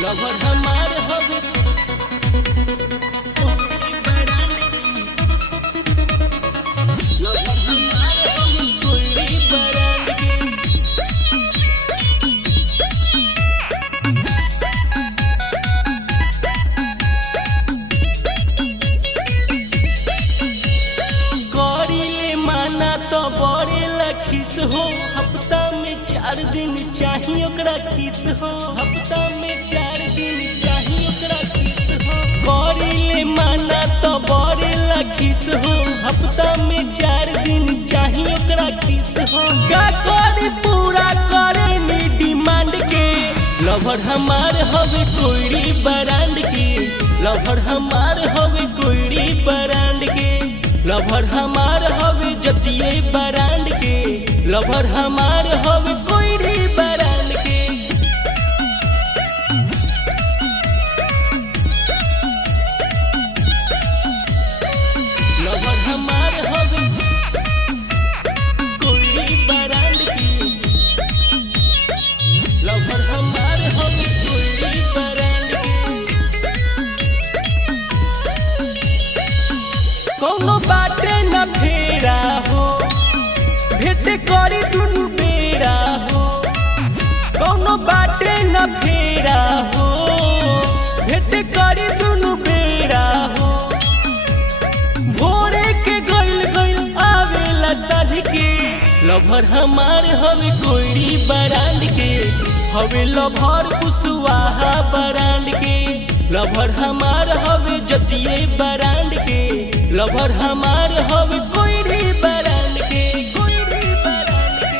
Lover हमार हवे कोई बरांड की, लवर हमार हवे कोई बरांड की। करीले माना तो बड़े लखीस हो, हफ्ता में 4 दिन चाहिए ओकरा किस हो, हफ्ता में 4 दिन चाहिए ओकरा किस हो। करीले माना तो बड़े लखीस हो, हफ्ता में 4 दिन चाहिए ओकरा किस हो। का करे पूरा करे नी डिमांड के, लवर हमार हवे कोई बरांड की, लवर हमार हवे कोई बरांड के, लवर हमार हवे जतिये बरांड के, लवर हमार हवे कोई बरांड के। लवर हमार हवे कोई बरांड की, लवर हमार हवे कोई बरांड के। कौनो बाटे न फेरा हो, भेट करी दुनु बेरा हो, कौनो बाटे न फेरा हो, भेट करी दुनु बेरा हो। भोरे के गइल गइल आवेला साझ के, लवर हमार हवे कोई बरांड के, हवे लवर कुशवाहा बरांड के, लवर हमार हवे जतिये बरांड के, लवर हमार हवे कोई बरांड के, कोई बरांड के।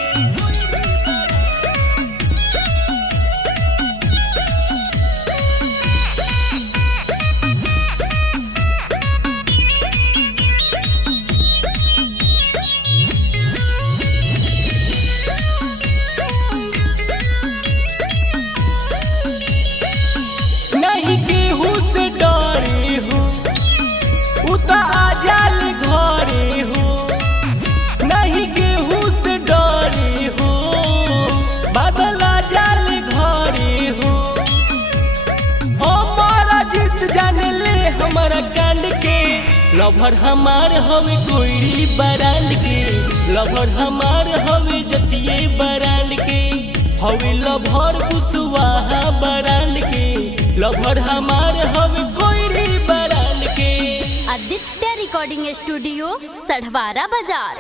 नहीं केहू से डरे हो, उता आजाल घरे हो, नहीं केहू से डरे हो, बादल आजाल घरे हो। हमारा जीत जाने ले हमारा कांड के, लवर हमार हवे कोई बरांड के, लवर हमार हवे जतिये बरांड के, हवे लवर कुशवाहा बरांड के, लवर हमार हवे कोई बरांड के। आदित्य रिकॉर्डिंग स्टूडियो सढ़वारा बाजार।